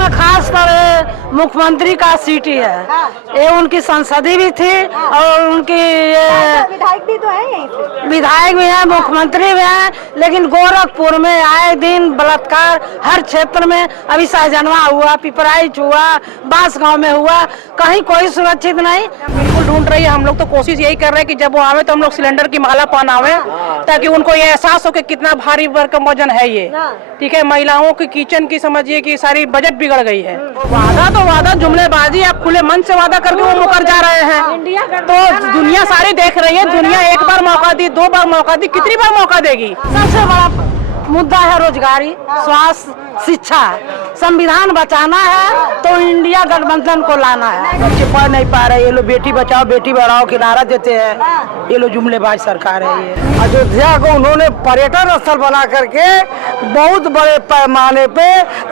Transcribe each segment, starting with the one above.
में खास कर मुख्यमंत्री का सीटी है। ये उनकी संसदीय भी थी और उनकी विधायक भी तो है यहीं से। विधायक भी है, मुख्यमंत्री भी है, लेकिन गोरखपुर में आए दिन बलात्कार हर क्षेत्र में। अभी सहजनवा हुआ, पिपराइच हुआ, बांसगांव में हुआ, कहीं कोई सुरक्षित नहीं। बिल्कुल ढूंढ रही है। हम लोग तो कोशिश यही कर रहे हैं कि जब वो आवे तो हम लोग सिलेंडर की माला पहनावे, ताकि उनको ये एहसास हो कि कितना भारी भरकम वजन है ये। ठीक है, महिलाओं की किचन की समझिए कि सारी बजट बिगड़ गई है। वादा तो वादा, जुमलेबाजी, आप खुले मन से वादा करके वो मुकर जा रहे हैं। तो दुनिया सारी देख रही है। दुनिया एक बार मौका दी, 2 बार मौका दी, कितनी बार मौका देगी? सबसे बड़ा मुद्दा है रोजगारी, स्वास्थ्य, शिक्षा। संविधान बचाना है तो इंडिया गठबंधन को लाना है। बच्चे पढ़ नहीं पा रहे, ये लोग बेटी बचाओ बेटी बढ़ाओ के नारा देते हैं। ये लोग जुमलेबाज सरकार है ये। अयोध्या को उन्होंने पर्यटन स्थल बना करके बहुत बड़े पैमाने पे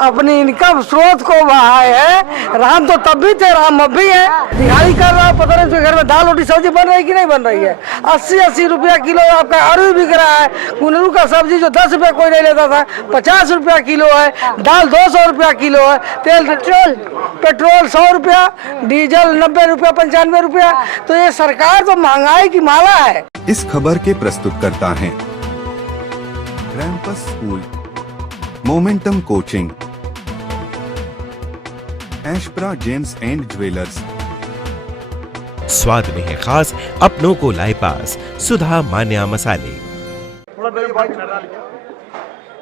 अपनी इनकम स्रोत को बढ़ाए हैं। राम तो तब भी थे, राम अब भी है। दिहाड़ी कर रहा है, पता नहीं उसके घर में दाल रोटी सब्जी बन रही है कि नहीं बन रही है। 80-80 रुपया किलो आपका आलू बिक रहा है। कुंदरू का सब्जी जो 10 रुपया कोई नहीं लेता था, 50 रुपया किलो है। दाल 200 रुपया किलो है। तेल पेट्रोल 100 रुपया, डीजल 90 रुपया, 95 रुपया। तो ये सरकार तो महंगाई की माला है। इस खबर के प्रस्तुतकर्ता हैं रैंपस school, momentum coaching, Ashpra gems and jewellers. स्वाद में है खास, अपनों को लाए पास, सुधा मान्या मसाले।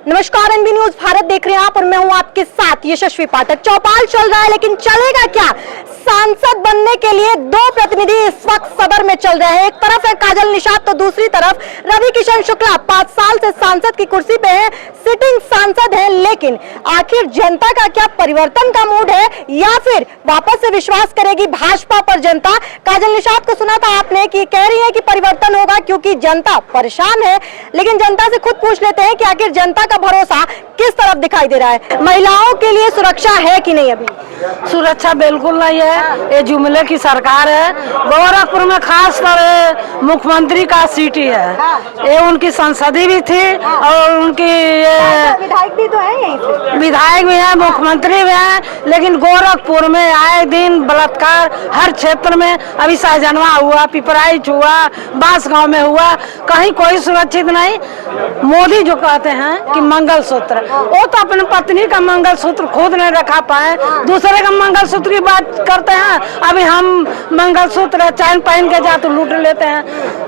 नमस्कार, एनबी न्यूज भारत देख रहे हैं आप और मैं हूं आपके साथ यशस्वी पाठक। चौपाल चल रहा है, लेकिन चलेगा क्या? सांसद बनने के लिए 2 प्रतिनिधि इस वक्त सदर में चल रहे हैं। एक तरफ है काजल निषाद तो दूसरी तरफ रवि किशन शुक्ला। 5 साल से सांसद की कुर्सी पे है, सिटिंग सांसद है। लेकिन आखिर जनता का क्या परिवर्तन का मूड है या फिर वापस से विश्वास करेगी भाजपा पर जनता? काजल निषाद को सुना था आपने कि कह रही है कि परिवर्तन होगा क्योंकि जनता परेशान है। लेकिन जनता से खुद पूछ लेते हैं कि आखिर जनता का भरोसा किस तरफ दिखाई दे रहा है? महिलाओं के लिए सुरक्षा है कि नहीं? अभी सुरक्षा बिल्कुल नहीं है। ये जुमले की सरकार है। गोरखपुर में खास कर मुख्यमंत्री का सीटी है। ये उनकी संसदीय भी थी और उनकी विधायक भी तो है यहीं से। विधायक भी है, मुख्यमंत्री भी है, लेकिन गोरखपुर में आए दिन बलात्कार हर क्षेत्र में। अभी सहजनवा हुआ, पिपराइच हुआ, बांसगांव में हुआ, कहीं कोई सुरक्षित नहीं। मोदी जो कहते हैं कि मंगलसूत्र, वो तो अपने पत्नी का मंगलसूत्र खुद नहीं रखा पाए, दूसरे का मंगलसूत्र की बात करते हैं। अभी हम मंगलसूत्र चैन पहन के जा तो लूट लेते हैं,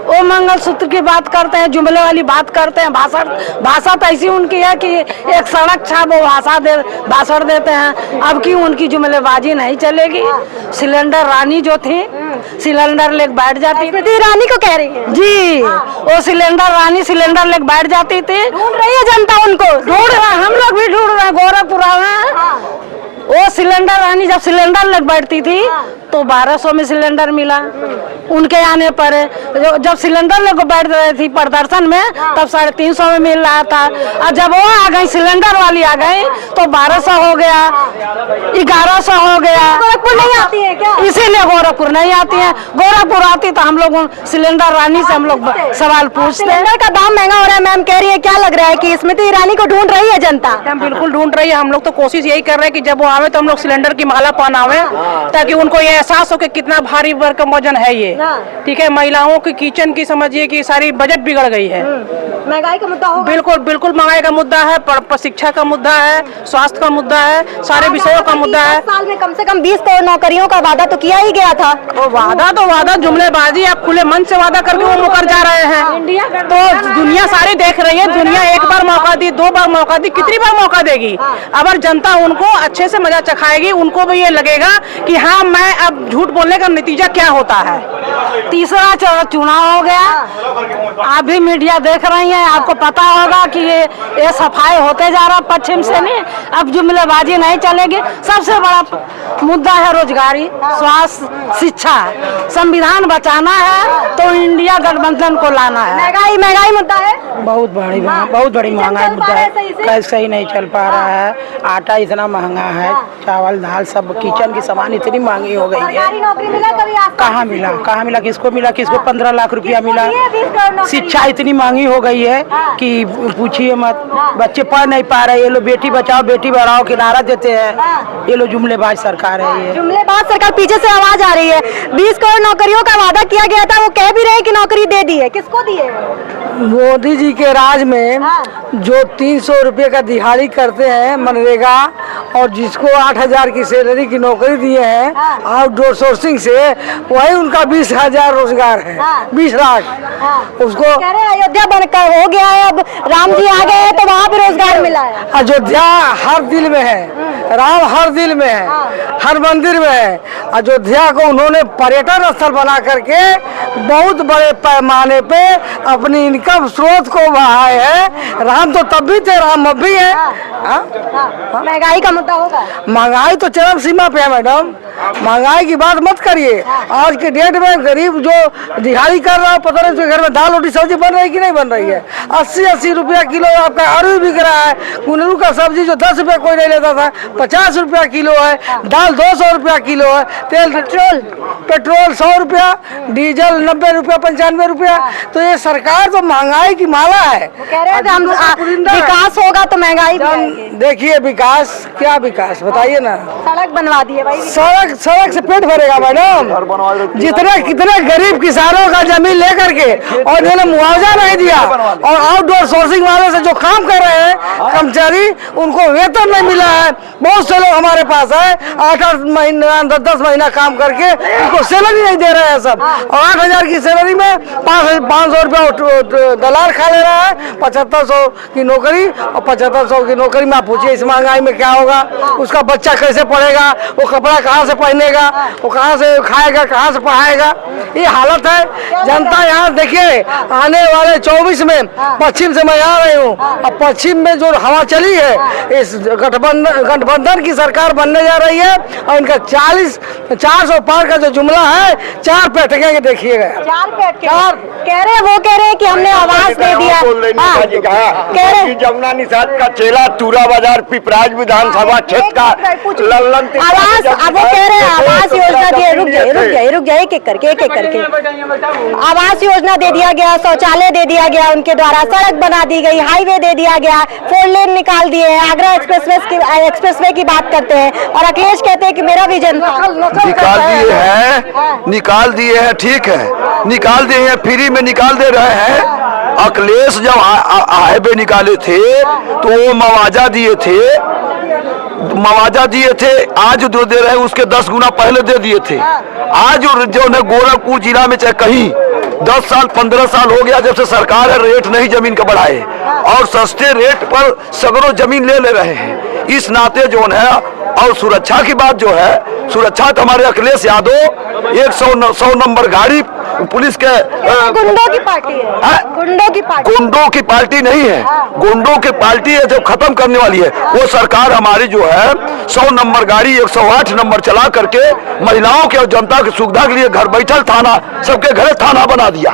वो मंगलसूत्र की बात करते हैं, जुमले वाली बात करते हैं। भाषा तो ऐसी उनकी है कि एक सड़क छाप वो भाषण देते हैं। अब की उनकी जुमलेबाजी नहीं चलेगी। सिलेंडर रानी जो थी, सिलेंडर लेके बैठ जाती थी। रानी को कह रही है जी, वो सिलेंडर रानी सिलेंडर लेके बैठ जाती थी। ढूंढ रही है जनता उनको, ढूंढ रहा, हम लोग भी ढूंढ रहे हैं। गोरखपुर वो सिलेंडर रानी जब सिलेंडर लग बैठती थी तो 1200 में सिलेंडर मिला उनके आने पर। जब सिलेंडर लेकर बैठ रही थी प्रदर्शन में तब 350 में मिल रहा था। और जब वो आ गई, सिलेंडर वाली आ गई तो 1200 हो गया, 1100 हो गया। गोरखपुर नहीं आती है क्या? इसीलिए गोरखपुर नहीं आती है। गोरखपुर आती तो हम लोग सिलेंडर रानी से हम लोग सवाल पूछते। सिलेंडर का दाम महंगा हो रहा है, मैम कह रही है। क्या लग रहा है कि स्मृति ईरानी को ढूंढ रही है जनता? बिल्कुल ढूंढ रही है। हम लोग तो कोशिश यही कर रहे हैं कि जब वो आवे तो हम लोग सिलेंडर की माला पहनावे, ताकि उनको ये एहसास हो कि कितना भारी भरकम वजन है ये। ठीक है, महिलाओं की किचन की समझिए कि सारी बजट बिगड़ गई है। महंगाई का मुद्दा होगा। बिल्कुल बिल्कुल महंगाई का मुद्दा है, शिक्षा का मुद्दा है, स्वास्थ्य का मुद्दा है, सारे विषयों का मुद्दा है। साल में कम से कम 20 करोड़ नौकरियों का वादा तो किया ही गया था। वो वादा तो वादा, जुमलेबाजी, आप खुले मन से वादा करके वो मुकर जा रहे हैं। तो दुनिया सारी देख रही है। दुनिया एक बार मौका दी, 2 बार मौका दी, कितनी बार मौका देगी? अगर जनता उनको अच्छे से मजा चखाएगी, उनको भी ये लगेगा कि हाँ, मैं अब झूठ बोलने का नतीजा क्या होता है। तीसरा चुनाव हो गया, आप भी मीडिया देख रही हैं, आपको पता होगा कि ये सफाई होते जा रहा पश्चिम से नहीं। अब जुमलेबाजी नहीं चलेगी। सबसे बड़ा मुद्दा है रोजगारी, स्वास्थ्य, शिक्षा। संविधान बचाना है तो इंडिया गठबंधन को लाना है। महंगाई मुद्दा है, बहुत बड़ी महंगाई मुद्दा है। कैसे ही नहीं चल पा रहा है। आटा इतना महंगा है, चावल दाल सब किचन की सामान इतनी महंगी हो गई है। सरकारी नौकरी मिला कभी आपको? कहाँ मिला, किसको मिला, किसको 15 लाख रुपया मिला। शिक्षा इतनी महंगी हो गई है कि पूछिए मत। बच्चे पढ़ नहीं पा रहे। ये लोग बेटी बचाओ बेटी बढ़ाओ के नारा देते हैं। ये लोग जुमलेबाज सरकार है। ये जुमलेबाज सरकार, पीछे से आवाज आ रही है। 20 करोड़ नौकरियों का वादा किया गया था, वो कह भी रहे कि नौकरी दे दी है। किसको दी है? मोदी जी के राज में जो 300 रुपये का दिहाड़ी करते हैं मनरेगा, और जिसको 8000 की सैलरी की नौकरी दिए हैं आउटडोर सोर्सिंग से, वही उनका 20,000 रोजगार है। 20 लाख उसको। कह रहे अयोध्या बनकर हो गया है, अब राम जी आ गए हैं तो वहाँ भी रोजगार मिला है। अयोध्या हर दिल में है, राम हर दिल में है, हर मंदिर में है। अयोध्या को उन्होंने पर्यटन स्थल बना करके बहुत बड़े पैमाने पे अपनी इनकम स्रोत को बढ़ाए हैं। राम तो तब भी थे, राम अब भी है। महंगाई का मुद्दा होगा? महंगाई तो चरम सीमा पे है मैडम। महंगाई की बात मत करिए। आज के डेट में गरीब जो दिहाड़ी कर रहा है, पता नहीं उसके घर में दाल रोटी सब्जी बन रही है कि नहीं बन रही है। 80-80 रुपया किलो आपका आलू बिक रहा है। कुंदरू का सब्जी जो 10 रुपया कोई नहीं लेता था, 50 रुपया किलो है। दाल 200 रुपया किलो है। तेल पेट्रोल 100 रुपया, डीजल 90 रुपया, 95 रुपया। तो ये सरकार तो महंगाई की माला है। कह रहे हैं विकास होगा तो महंगाई भी आएगी। देखिए विकास, क्या विकास बताइए ना। सड़क बनवा दी है भाई। सड़क से पेट भरेगा मैडम। जितने कितने गरीब किसानों का जमीन लेकर के और इन्होंने मुआवजा नहीं दिया, और आउटडोर सोर्सिंग वाले से जो काम कर रहे हैं कर्मचारी, उनको वेतन नहीं मिला है। बहुत से लोग हमारे पास है 8-8 महीना 10-10 महीना काम करके उनको सैलरी नहीं दे रहे हैं सब। और 8000 की सैलरी में 500 रुपया दलाल खा ले रहा है। 7500 की नौकरी, और 7500 की नौकरी में आप पूछिए इस महंगाई में क्या होगा। उसका बच्चा कैसे पढ़ेगा, वो कपड़ा कहाँ से पहनेगा, वो कहाँ से खाएगा, कहाँ से पढ़ाएगा। ये हालत है। जनता यहाँ देखिए, आने वाले 24 में पश्चिम से मैं आ रही हूँ। अब पश्चिम में जो हवा चली है, इस गठबंधन की सरकार बनने जा रही है। और इनका 400 पार का जो जुमला है, 4 पे अटकेंगे देखिएगा। 4 पे कह रहे हैं कि हमने आवाज दे दिया। कह रहे जमुना निषाद का चेला, तूरा बाजार, पिपराज विधानसभा क्षेत्र का लल्लन आवास। अब वो कह रहे हैं आवास योजना दी। रुक जाए एक एक करके आवास योजना दे दिया गया, शौचालय दे दिया गया उनके द्वारा, सड़क बना दी गई, हाईवे दे दिया गया, 4 लेन निकाल दिए हैं। आगरा एक्सप्रेसवे की बात करते हैं, और अखिलेश कहते हैं कि मेरा विजन निकाल दिए हैं। ठीक है, निकाल दिए हैं, फ्री में निकाल दे रहे हैं। अखिलेश जब हाईवे निकाले थे तो वो मुआवजा दिए थे। आज जो दे रहे हैं उसके 10 गुना पहले दे दिए थे। आज जो है गोरखपुर जिला में चाहे कहीं 10 साल 15 साल हो गया जब से सरकार है रेट नहीं जमीन का बढ़ाए, और सस्ते रेट पर सगरों जमीन ले रहे हैं। इस नाते जो है, और सुरक्षा की बात जो है, सुरक्षा तो हमारे अखिलेश यादव 100 नंबर गाड़ी पुलिस के गुंडों की पार्टी है। गुंडों की पार्टी नहीं है, गुंडों की पार्टी है जो खत्म करने वाली है। वो सरकार हमारी जो है 100 नंबर गाड़ी 108 नंबर चला करके महिलाओं के और जनता की सुविधा के लिए घर बैठल थाना, सबके घरे थाना बना दिया,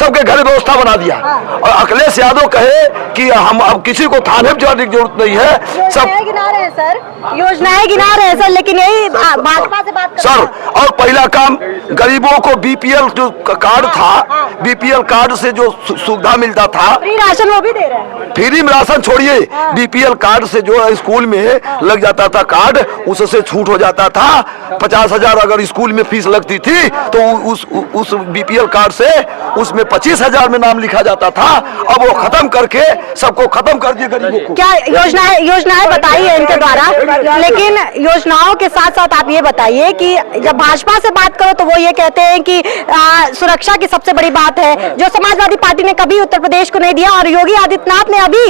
सबके घरे व्यवस्था बना दिया। और अखिलेश यादव कहे कि हम अब किसी को थाने में जाने की जरूरत नहीं है। सब योजनाएं गिना रहे हैं सर, लेकिन यही भाजपा से बात सर। और पहला काम, गरीबों को बीपीएल जो कार्ड था, बीपीएल कार्ड से जो सुविधा मिलता था, फ्री राशन वो भी दे रहे हैं। फ्री में राशन छोड़िए, बीपीएल कार्ड से जो स्कूल में लग जाता था कार्ड, उससे छूट हो जाता था। 50,000 अगर स्कूल में फीस लगती थी तो उस बीपीएल कार्ड से उसमें 25,000 में नाम लिखा जाता था। अब वो खत्म करके सबको खत्म कर दिए गरीबों को। क्या योजनाएं बताई है इनके द्वारा, लेकिन योजनाओं के साथ साथ आप ये बताइए कि जब भाजपा से बात करो तो वो ये कहते हैं कि सुरक्षा की सबसे बड़ी बात है, जो समाजवादी पार्टी ने कभी उत्तर प्रदेश को नहीं दिया। और योगी आदित्यनाथ ने अभी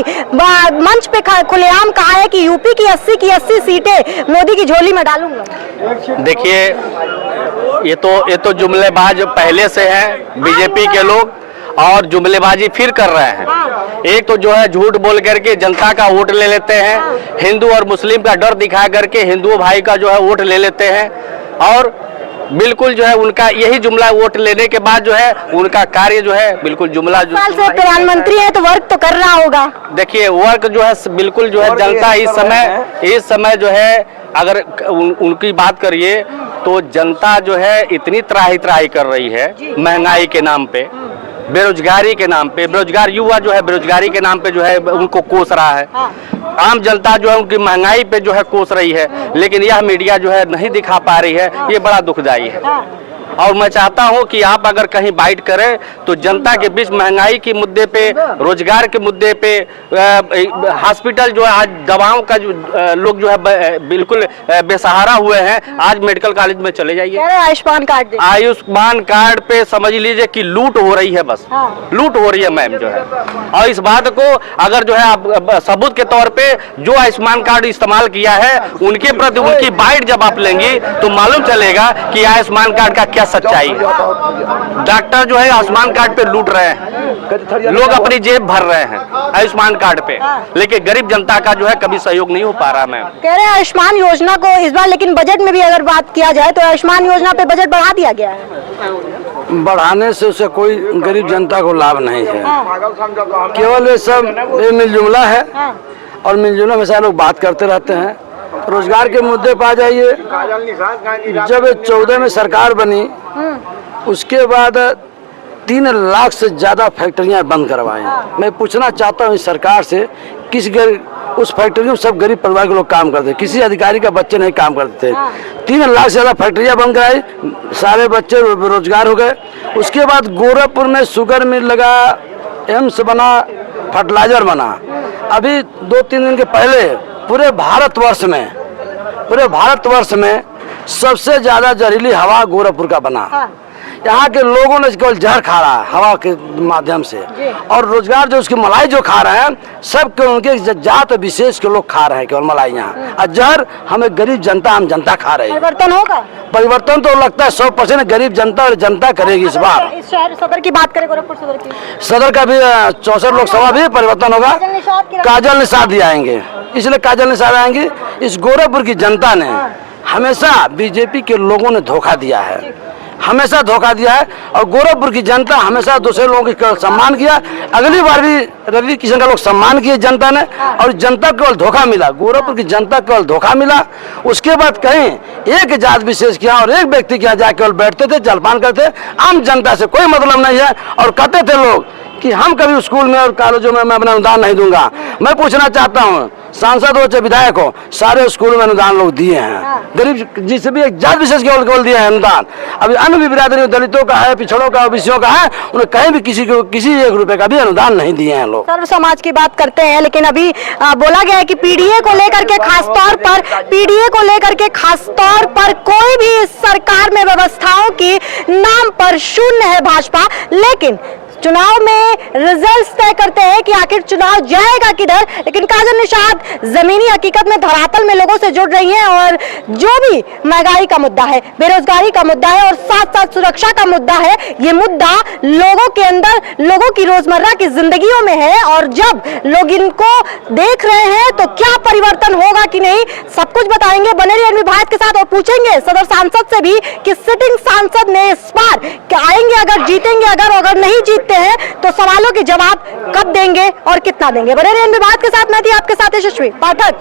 मंच पे खुलेआम कहा है कि यूपी की 80 सीटें मोदी की झोली में डालूंगा। देखिए, ये तो जुमलेबाज पहले से है बीजेपी के लोग। और जुमलेबाजी फिर कर रहे हैं। एक तो जो है झूठ बोल करके जनता का वोट ले लेते हैं, हिंदू और मुस्लिम का डर दिखा करके हिंदू भाई का जो है वोट ले लेते हैं, और बिल्कुल जो है उनका यही जुमला वोट लेने के बाद जो है उनका कार्य जो है बिल्कुल जुमला साल से प्रधानमंत्री है तो वर्क तो कर रहा होगा। देखिए वर्क जो है बिल्कुल जो है जनता इस समय जो है अगर उनकी बात करिए तो जनता जो है इतनी त्राही त्राही कर रही है महंगाई के नाम पे, बेरोजगारी के नाम पे, बेरोजगार युवा जो है बेरोजगारी के नाम पे जो है उनको कोस रहा है। आम जनता जो है उनकी महंगाई पे जो है कोस रही है, लेकिन यह मीडिया जो है नहीं दिखा पा रही है, ये बड़ा दुखदाई है। और मैं चाहता हूं कि आप अगर कहीं बाइट करें तो जनता के बीच महंगाई के मुद्दे पे, रोजगार के मुद्दे पे, हॉस्पिटल जो है आज दवाओं का जो लोग जो है बिल्कुल बेसहारा हुए हैं, आज मेडिकल कॉलेज में चले जाइए। आयुष्मान कार्ड पे समझ लीजिए कि लूट हो रही है, बस लूट हो रही है मैम जो है। और इस बात को अगर जो है आप सबूत के तौर पे जो आयुष्मान कार्ड इस्तेमाल किया है उनके प्रति उनकी बाइट जब आप लेंगी तो मालूम चलेगा कि आयुष्मान कार्ड का क्या सच्चाई है। डॉक्टर जो है आयुष्मान कार्ड पे लूट रहे हैं, लोग अपनी जेब भर रहे हैं आयुष्मान कार्ड पे, लेकिन गरीब जनता का जो है कभी सहयोग नहीं हो पा रहा। मैम कह रहे हैं आयुष्मान योजना को इस बार, लेकिन बजट में भी अगर बात किया जाए तो आयुष्मान योजना पे बजट बढ़ा दिया गया है। बढ़ाने से उसे कोई गरीब जनता को लाभ नहीं है, केवल ये सब मिलजुमला है और मिलजुला में सारे लोग बात करते रहते हैं। रोजगार के मुद्दे पर आ जाइए, जब 14 में सरकार बनी उसके बाद 3 लाख से ज्यादा फैक्ट्रियां बंद करवाई। मैं पूछना चाहता हूं इस सरकार से, किस उस फैक्ट्री में सब गरीब परिवार के लोग काम करते, किसी अधिकारी का बच्चे नहीं काम करते थे। 3 लाख से ज्यादा फैक्ट्रियां बंद कराई, सारे बच्चे बेरोजगार हो गए। उसके बाद गोरखपुर में शुगर मिल लगा, एम्स बना, फर्टिलाइजर बना। अभी 2-3 दिन के पहले पूरे भारतवर्ष में सबसे ज्यादा जहरीली हवा गोरखपुर का बना। यहाँ के लोगों ने केवल जहर खा रहा है हवा के माध्यम से, और रोजगार जो उसकी मलाई जो खा रहे हैं सब उनके जात विशेष के लोग खा रहे हैं केवल मलाई यहाँ, और जहर हमें गरीब जनता आम जनता खा रही है। परिवर्तन होगा? परिवर्तन तो लगता है 100% गरीब जनता और जनता करेगी इस बार। इस शहर सदर की बात करें, गोरखपुर सदर की, सदर का भी 64 लोकसभा भी परिवर्तन होगा। काजल निषाद आएंगे, इसलिए काजल निषाद आएंगे। इस गोरखपुर की जनता ने हमेशा बीजेपी के लोगों ने धोखा दिया है, हमेशा धोखा दिया है, और गोरखपुर की जनता हमेशा दूसरे लोगों का सम्मान किया। अगली बार भी रवि किशन का लोग सम्मान किए जनता ने, और जनता केवल धोखा मिला, गोरखपुर की जनता केवल धोखा मिला। उसके बाद कहीं एक जात विशेष किया और एक व्यक्ति के यहाँ जाकर केवल बैठते थे, जलपान करते, आम जनता से कोई मतलब नहीं है। और कहते थे लोग कि हम कभी स्कूल में और कॉलेजों में मैं अपना अनुदान नहीं दूंगा। मैं पूछना चाहता हूँ, सांसद हो चाहे विधायक हो, सारे स्कूल में अनुदान लोग दिए हैं। गरीब जिसे भी एक जात विशेष केवल दिए हैं अनुदान। अभी अन्य भी बिरादरी दलितों का है, पिछड़ों का, ओबीसीयों का है, उन्हें कहीं भी किसी को किसी 1 रुपए का भी अनुदान नहीं दिए हैं लोग। सर्व समाज की बात करते हैं, लेकिन अभी बोला गया है कि पीडीए को लेकर के खास तौर पर कोई भी सरकार में व्यवस्थाओं की नाम पर शून्य है भाजपा, लेकिन चुनाव में रिजल्ट तय करते हैं कि आखिर चुनाव जाएगा किधर। लेकिन काजल निषाद जमीनी हकीकत में धरातल में लोगों से जुड़ रही हैं, और जो भी महंगाई का मुद्दा है, बेरोजगारी का मुद्दा है और साथ साथ सुरक्षा का मुद्दा है, ये मुद्दा लोगों के अंदर, लोगों की रोजमर्रा की जिंदगियों में है। और जब लोग इनको देख रहे हैं तो क्या परिवर्तन होगा कि नहीं, सब कुछ बताएंगे। बने रहिए एनवी भारत के साथ और पूछेंगे सदर सांसद से भी कि सिटिंग सांसद ने इस बार क्या आएंगे, अगर जीतेंगे, अगर नहीं जीतते हैं तो सवालों के जवाब कब देंगे और कितना देंगे। बने रहिए एनवी भारत के साथ, मैं थी आपके साथ यशस्वी पाठक।